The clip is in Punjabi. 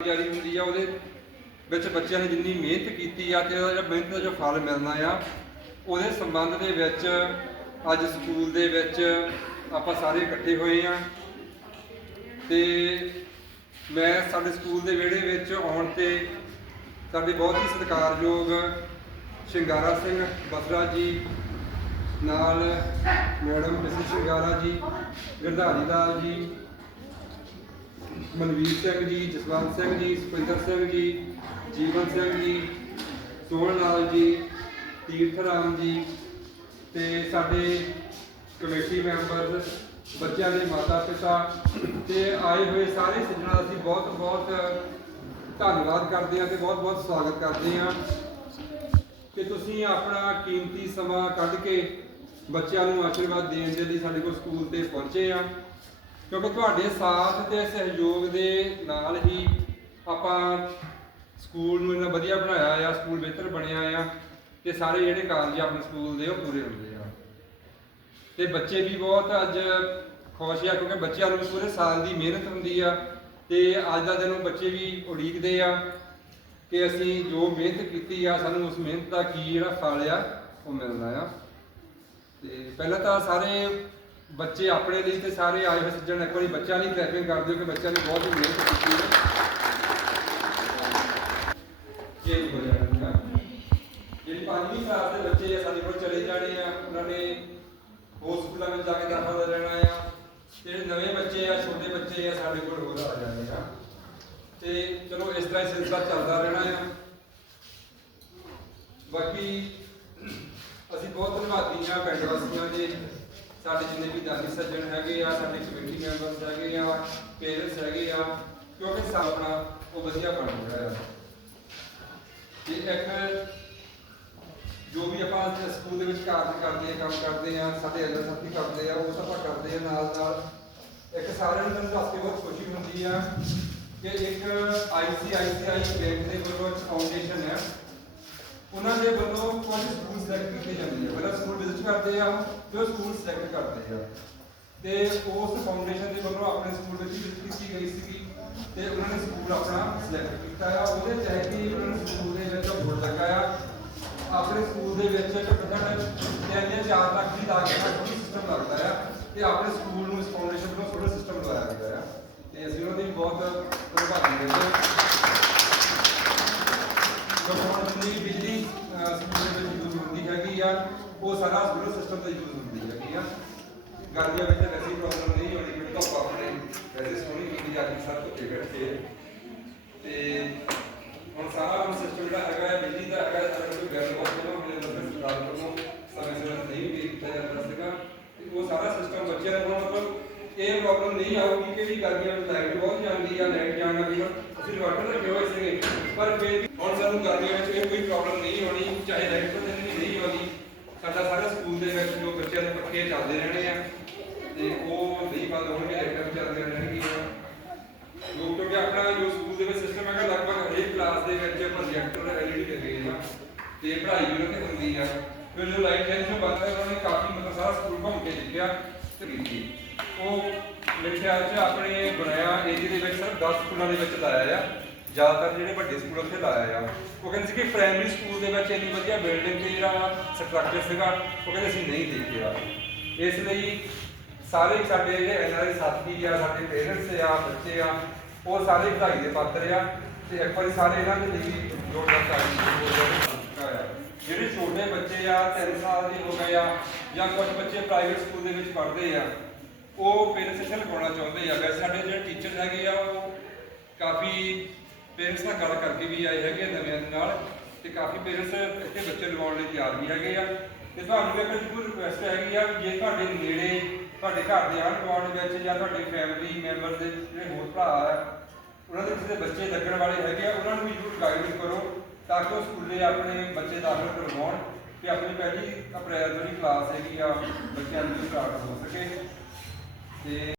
ਜਾਰੀ ਹੁੰਦੀ ਆ, ਉਹਦੇ ਵਿੱਚ ਬੱਚਿਆਂ ਨੇ ਜਿੰਨੀ ਮਿਹਨਤ ਕੀਤੀ ਆ ਤੇ ਉਹਦਾ ਜਿਹੜਾ ਮਿਹਨਤ ਦਾ ਜੋ ਫਲ ਮਿਲਣਾ ਆ, ਉਹਦੇ ਸੰਬੰਧ ਦੇ ਵਿੱਚ ਅੱਜ ਸਕੂਲ ਦੇ ਵਿੱਚ ਆਪਾਂ ਸਾਰੇ ਇਕੱਠੇ ਹੋਏ ਆ। ਤੇ ਮੈਂ ਸਾਡੇ ਸਕੂਲ ਦੇ ਵਿਹੜੇ ਵਿੱਚ ਆਉਣ ਤੇ ਸਾਡੇ ਬਹੁਤ ਹੀ ਸਤਿਕਾਰਯੋਗ ਸ਼ਿੰਗਾਰਾ ਸਿੰਘ ਬਸਰਾ ਜੀ, ਨਾਲ ਮੈਡਮ ਮਿਸਿਸ ਸ਼ਿੰਗਾਰਾ ਜੀ, ਗਿਰਧਾਰੀ ਲਾਲ ਜੀ ਮਨਵੀਰ ਸਿੰਘ ਜੀ, ਜਸਵੰਤ ਸਿੰਘ ਜੀ ਸੁਪਿੰਦਰ ਸਿੰਘ ਜੀ, ਜੀਵਨ ਸਿੰਘ ਜੀ, ਸੋਹਣ ਲਾਲ ਜੀ ਤੀਰਥ ਰਾਮ ਜੀ ਤੇ ਸਾਡੇ ਕਮੇਟੀ ਮੈਂਬਰ, ਬੱਚਿਆਂ ਦੇ ਮਾਤਾ ਪਿਤਾ ਤੇ ਆਏ ਹੋਏ ਸਾਰੇ ਸੱਜਣਾਂ ਦਾ ਅਸੀਂ ਬਹੁਤ ਬਹੁਤ ਧੰਨਵਾਦ ਕਰਦੇ ਹਾਂ ਤੇ ਬਹੁਤ ਬਹੁਤ ਸਵਾਗਤ ਕਰਦੇ ਹਾਂ ਕਿ ਤੁਸੀਂ ਆਪਣਾ ਕੀਮਤੀ ਸਮਾਂ ਕੱਢ ਕੇ ਬੱਚਿਆਂ ਨੂੰ ਆਸ਼ੀਰਵਾਦ ਦੇਣ ਦੇ ਲਈ ਸਾਡੇ ਕੋਲ ਸਕੂਲ ਤੇ ਪਹੁੰਚੇ ਆ ਕਿਉਂਕਿ ਤੁਹਾਡੇ ਸਾਥ ਤੇ ਸਹਿਯੋਗ ਦੇ ਨਾਲ ਹੀ ਆਪਾਂ ਸਕੂਲ ਨੂੰ ਇੰਨਾ ਵਧੀਆ ਬਣਾਇਆ ਆ, ਸਕੂਲ ਬਿਹਤਰ ਬਣਿਆ ਆ ਤੇ ਸਾਰੇ ਜਿਹੜੇ ਕਾਰਜ ਆਪਣੇ ਸਕੂਲ ਦੇ, ਉਹ ਪੂਰੇ ਹੁੰਦੇ ਆ। ਤੇ ਬੱਚੇ ਵੀ ਬਹੁਤ ਅੱਜ ਖੁਸ਼ ਆ ਕਿਉਂਕਿ ਬੱਚਿਆਂ ਨੂੰ ਪੂਰੇ ਸਾਲ ਦੀ ਮਿਹਨਤ ਹੁੰਦੀ ਆ ਤੇ ਅੱਜ ਦਾ ਦਿਨ ਉਹ ਬੱਚੇ ਵੀ ਉਡੀਕਦੇ ਆ ਕਿ ਅਸੀਂ ਜੋ ਮਿਹਨਤ ਕੀਤੀ ਆ, ਸਾਨੂੰ ਉਸ ਮਿਹਨਤ ਦਾ ਕੀ ਜਿਹੜਾ ਫਲ ਆ, ਉਹ ਮਿਲਣਾ ਆ। ਤੇ ਪਹਿਲਾਂ ਤਾਂ ਸਾਰੇ ਬੱਚੇ ਆਪਣੇ ਲਈ ਤੇ ਸਾਰੇ ਆਏ ਹੋਏ ਸੱਜਣ ਇੱਕ ਵਾਰੀ ਬੱਚਿਆਂ ਲਈ ਕਲੈਪਿੰਗ ਕਰ ਦਿਓ ਕਿ ਬੱਚਿਆਂ ਨੇ ਬਹੁਤ ਹੀ ਮਿਹਨਤ ਕੀਤੀ ਹੈ। ਚੇਂਜ ਹੋ। ਜਾਣਾ ਜਿਹੜੀ ਪੰਜਵੀਂ ਕਲਾਸ ਦੇ ਬੱਚੇ ਆ, ਸਾਡੇ ਕੋਲ ਚਲੇ ਜਾਣੇ ਆ, ਉਹਨਾਂ ਨੇ ਹੋਰ ਸਕੂਲਾਂ ਵਿੱਚ ਜਾ ਕੇ ਦਾਖਲਾ ਲੈਣਾ ਆ। ਜਿਹੜੇ ਨਵੇਂ ਬੱਚੇ ਆ, ਛੋਟੇ ਬੱਚੇ ਆ, ਸਾਡੇ ਕੋਲ ਹੋਰ ਆ ਜਾਣੇ ਆ। ਤੇ ਚਲੋ ਇਸ ਤਰ੍ਹਾਂ ਹੀ ਸਿਲਸਿਲਾ ਚੱਲਦਾ ਰਹਿਣਾ ਆ। ਬਾਕੀ ਅਸੀਂ ਬਹੁਤ ਧੰਨਵਾਦੀ ਆ ਪਿੰਡ ਵਾਸੀਆਂ ਦੇ ਸਾਡੇ ਜਿੰਨੇ ਵੀ ਦਾਨੀ ਸੱਜਣ ਹੈਗੇ ਆ, ਸਾਡੇ ਕਮੇਟੀ ਮੈਂਬਰਸ ਹੈਗੇ ਆ ਪੇਰੈਂਟਸ ਹੈਗੇ ਆ, ਕਿਉਂਕਿ ਸਾਪਣਾ ਉਹ ਵਧੀਆ ਬਣ ਰਿਹਾ ਆ। ਤੇ ਇੱਕ ਜੋ ਵੀ ਆਪਾਂ ਸਕੂਲ ਦੇ ਵਿੱਚ ਕਾਰਜ ਕਰਦੇ ਆ, ਕੰਮ ਕਰਦੇ ਆ, ਸਾਡੇ ਅੰਦਰ ਸਾਥੀ ਕਰਦੇ ਆ, ਉਹ ਸਭ ਆਪਾਂ ਕਰਦੇ ਆ ਨਾਲ ਨਾਲ। ਇੱਕ ਸਾਰਿਆਂ ਨੂੰ ਦੱਸ ਕੇ ਬਹੁਤ ਖੁਸ਼ੀ ਹੁੰਦੀ ਆ ਕਿ ਇੱਕ ਆਈਸੀਆਈਸੀਆਈ ਬੈਂਕ ਦੇ ਵੱਲੋਂ ਇੱਕ ਫਾਊਂਡੇਸ਼ਨ ਹੈ। ਉਹਨਾਂ ਦੇ ਵੱਲੋਂ ਕੁਝ ਸਕੂਲ ਸਿਲੈਕਟ ਕੀਤੇ ਜਾਂਦੇ ਆ। ਪਹਿਲਾਂ ਸਕੂਲ ਕਰਦੇ ਆ ਫਿਰ ਸਕੂਲ ਸਿਲੈਕਟ ਕਰਦੇ ਆ। ਤੇ ਉਸ ਫਾਊਂਡੇਸ਼ਨ ਦੇ ਵੱਲੋਂ ਆਪਣੇ ਸਕੂਲ ਵਿੱਚ ਵਿਜ਼ਿਟ ਕੀਤੀ ਗਈ ਸੀਗੀ ਤੇ ਉਹਨਾਂ ਨੇ ਸਕੂਲ ਆਪਣਾ ਸਿਲੈਕਟ ਕੀਤਾ ਆ। ਉਹਦੇ ਤਹਿਤ ਹੀ ਉਹਨਾਂ ਨੂੰ ਸਕੂਲ ਦੇ ਵਿੱਚ ਬੋਰਡ ਲੱਗਾ ਆ। ਆਪਣੇ ਸਕੂਲ ਦੇ ਵਿੱਚ ਘੱਟੋ ਘੱਟ ਤਿੰਨ ਜਾਂ ਚਾਰ ਲੱਖ ਦੀ ਲਾਗਤ ਨਾਲ ਕੋਈ ਸਿਸਟਮ ਲੱਗਦਾ ਆ ਤੇ ਆਪਣੇ ਸਕੂਲ ਨੂੰ ਇਸ ਫਾਊਂਡੇਸ਼ਨ ਵੱਲੋਂ ਥੋੜਾ ਸਿਸਟਮ ਲਗਾਇਆ ਗਿਆ ਆ। ਤੇ ਅਸੀਂ ਉਹਨਾਂ ਦੀ ਬਹੁਤ ਧੰਨਵਾਦੀ ਕਰਦੇ ਹਾਂ ਹੁਣ ਜਿੰਨੀ ਬਿਜਲੀ ਅਹ, ਸਕੂਲ ਦੇ ਵਿੱਚ ਯੂਜ਼ ਹੁੰਦੀ ਹੈਗੀ ਆ। ਉਹ ਸਾਰਾ ਸੋਲਰ ਸਿਸਟਮ ਦਾ ਯੂਜ਼ ਹੁੰਦੀ ਹੈਗੀ ਆ। ਗਰਮੀਆਂ ਵਿੱਚ ਤਾਂ ਵੈਸੇ ਪ੍ਰੋਬਲਮ ਨਹੀਂ ਹੋਣੀ ਕਿਉਂਕਿ ਧੁੱਪ ਆਪਣੇ ਵੈਸੇ ਸੋਹਣੀ ਕੀਤੀ ਜਾਂਦੀ ਸਭ ਤੋਂ ਟਿਕਟ ਤੇ ਤੇ ਹੁਣ ਸਾਰਾ ਉਹ ਸਿਸਟਮ ਜਿਹੜਾ ਹੈਗਾ ਹੈ, ਬਿਜਲੀ ਦਾ ਹੈਗਾ ਅਗਰ ਕੋਈ ਗੱਲ ਬਹੁਤ ਪਹਿਲਾਂ ਮੇਰੇ ਮਤਲਬ ਸਰਕਾਰ ਵੱਲੋਂ ਸਮੇਂ ਸਿਰ ਨਹੀਂ ਵੀ ਕੀਤਾ ਜਾਂਦਾ ਸੀਗਾ। ਤੇ ਉਹ ਸਾਰਾ ਸਿਸਟਮ ਬੱਚਿਆਂ ਨੂੰ ਹੁਣ ਮਤਲਬ ਇਹ ਪ੍ਰੋਬਲਮ ਨਹੀਂ ਆਊਗੀ ਕਿ ਵੀ ਗਰਮੀਆਂ ਵਿੱਚ ਲਾਈਟ ਬਹੁਤ ਜਾਂਦੀ ਆ ਲਾਈਟ ਜਾਣ ਨਾਲ ਵੀ ਹੁਣ ਅਸੀਂ ਇਨਵਰਟਰ ਰੱਖੇ ਹੋਏ ਸੀਗੇ ਪਰ ਫਿਰ ਵੀ ਹੁਣ ਸਾਨੂੰ ਗਰਮੀਆਂ ਵਿੱਚ ਇਹ ਕੋਈ ਪ੍ਰੋਬਲਮ ਨਹੀਂ ਹੋਣੀ, ਚਾਹੇ ਲਾਈਟ ਤੋਂ ਨਹੀਂ ਨਹੀਂ ਆਉਂਦੀ ਸਾਡਾ ਸਾਰਾ ਸਕੂਲ ਦੇ ਵਿੱਚ ਜੋ ਬੱਚਿਆਂ ਦੇ ਪੱਖੇ ਚੱਲਦੇ ਰਹਿਣੇ ਆ, ਤੇ ਉਹ ਨਹੀਂ ਬੰਦ ਹੋਣਗੇ ਲਾਈਟਾਂ ਵੀ ਚੱਲਦੀਆਂ ਰਹਿਣਗੀਆਂ ਲੋਕ ਕਿਉਂਕਿ ਆਪਣਾ ਜੋ ਸਕੂਲ ਦੇ ਵਿੱਚ ਸਿਸਟਮ ਹੈਗਾ, ਲਗਭਗ ਹਰੇਕ ਕਲਾਸ ਦੇ ਵਿੱਚ ਪ੍ਰੋਜੈਕਟਰ ਐਲਈਡੀ ਲੱਗੇ ਆ, ਤੇ ਪੜ੍ਹਾਈ ਵੀ ਉਹਨਾਂ ਤੇ ਹੁੰਦੀ ਆ। ਫਿਰ ਜੋ ਲਾਈਟ ਲਾਈਨ ਤੋਂ ਬੰਦ ਹੈ ਉਹਨਾਂ ਨੇ ਕਾਫੀ ਮਤਲਬ ਸਾਰਾ ਸਕੂਲ ਘੁੰਮ ਕੇ ਦੇਖਿਆ ਤੇ ਕੀਤੀ। ਉਹ ਮੇਰੇ ਖਿਆਲ 'ਚ ਆਪਣੇ ਬਣਾਇਆ ਏਰੀਆ ਦੇ ਵਿੱਚ ਸਿਰਫ 10 ਸਕੂਲਾਂ ਦੇ ਵਿੱਚ ਲਾਇਆ ਆ। ਜ਼ਿਆਦਾਤਰ ਜਿਹੜੇ ਵੱਡੇ ਸਕੂਲ ਉੱਥੇ ਲਾਇਆ ਆ। ਉਹ ਕਹਿੰਦੇ ਸੀ ਕਿ ਪ੍ਰਾਇਮਰੀ ਸਕੂਲ ਦੇ ਵਿੱਚ ਇੰਨੀ ਵਧੀਆ ਬਿਲਡਿੰਗ ਤੇ ਜਿਹੜਾ ਸਟਰਕਚਰ ਸੀਗਾ, ਉਹ ਕਹਿੰਦੇ ਅਸੀਂ ਨਹੀਂ ਦੇਖਿਆ ਇਸ ਲਈ ਸਾਰੇ ਹੀ ਸਾਡੇ ਜਿਹੜੇ ਐਨਆਰਆਈ ਸਾਥੀ ਆ, ਸਾਡੇ ਪੇਰੈਂਟਸ ਆ, ਬੱਚੇ ਆ, ਉਹ ਸਾਰੇ ਪੜ੍ਹਾਈ ਦੇ ਪਾਤਰ ਆ ਤੇ ਇੱਕ ਵਾਰੀ ਸਾਰੇ ਇਹਨਾਂ ਦੇ ਲਈ ਜੋਰਦਾਰ ਤਾੜੀ ਆ ਜਿਹੜੇ ਛੋਟੇ ਬੱਚੇ ਆ 3 ਸਾਲ ਦੇ ਹੋ ਗਏ ਆ ਜਾਂ ਕੁਝ ਬੱਚੇ ਪ੍ਰਾਈਵੇਟ ਸਕੂਲ ਦੇ ਵਿੱਚ ਪੜ੍ਹਦੇ ਆ, ਉਹ ਪੇਰੈਂਟਸ ਇੱਥੇ ਲਗਾਉਣਾ ਚਾਹੁੰਦੇ ਆ। ਵੈਸੇ ਸਾਡੇ ਜਿਹੜੇ ਟੀਚਰ ਹੈਗੇ ਆ, ਉਹ ਕਾਫੀ ਪੇਰੈਂਟਸ ਨਾਲ ਗੱਲ ਕਰਕੇ ਵੀ ਆਏ ਹੈਗੇ ਆ ਨਵਿਆਂ ਦੇ ਨਾਲ ਤੇ ਕਾਫੀ ਪੇਰੈਂਟਸ ਇੱਥੇ ਬੱਚੇ ਲਗਾਉਣ ਲਈ ਤਿਆਰ ਵੀ ਹੈਗੇ ਆ। ਤੇ ਤੁਹਾਨੂੰ ਇੱਕ ਜ਼ਰੂਰ ਰਿਕੁਐਸਟ ਹੈਗੀ ਆ ਵੀ ਜੇ ਤੁਹਾਡੇ ਨੇੜੇ, ਤੁਹਾਡੇ ਘਰ ਦੇ ਆਂਢ ਗੁਆਂਢ ਵਿੱਚ ਜਾਂ ਤੁਹਾਡੇ ਫੈਮਿਲੀ ਮੈਂਬਰ ਦੇ ਜਿਹੜੇ ਹੋਰ ਭਰਾ ਆ, ਉਹਨਾਂ ਦੇ ਕਿਸੇ ਬੱਚੇ ਲੱਗਣ ਵਾਲੇ ਹੈਗੇ ਆ, ਉਹਨਾਂ ਨੂੰ ਵੀ ਜ਼ਰੂਰ ਗਾਈਡ ਕਰੋ ਤਾਂ ਕਿ ਉਹ ਸਕੂਲੇ ਆਪਣੇ ਬੱਚੇ ਦਾਖਲ ਕਰਵਾਉਣ ਤੇ ਆਪਣੀ ਪਹਿਲੀ ਅਪ੍ਰੈਲ ਤੋਂ ਜਿਹੜੀ ਕਲਾਸ ਹੈਗੀ ਆ, ਬੱਚਿਆਂ ਦੀ ਸਟਾਰਟ ਹੋ ਸਕੇ। ਤੇ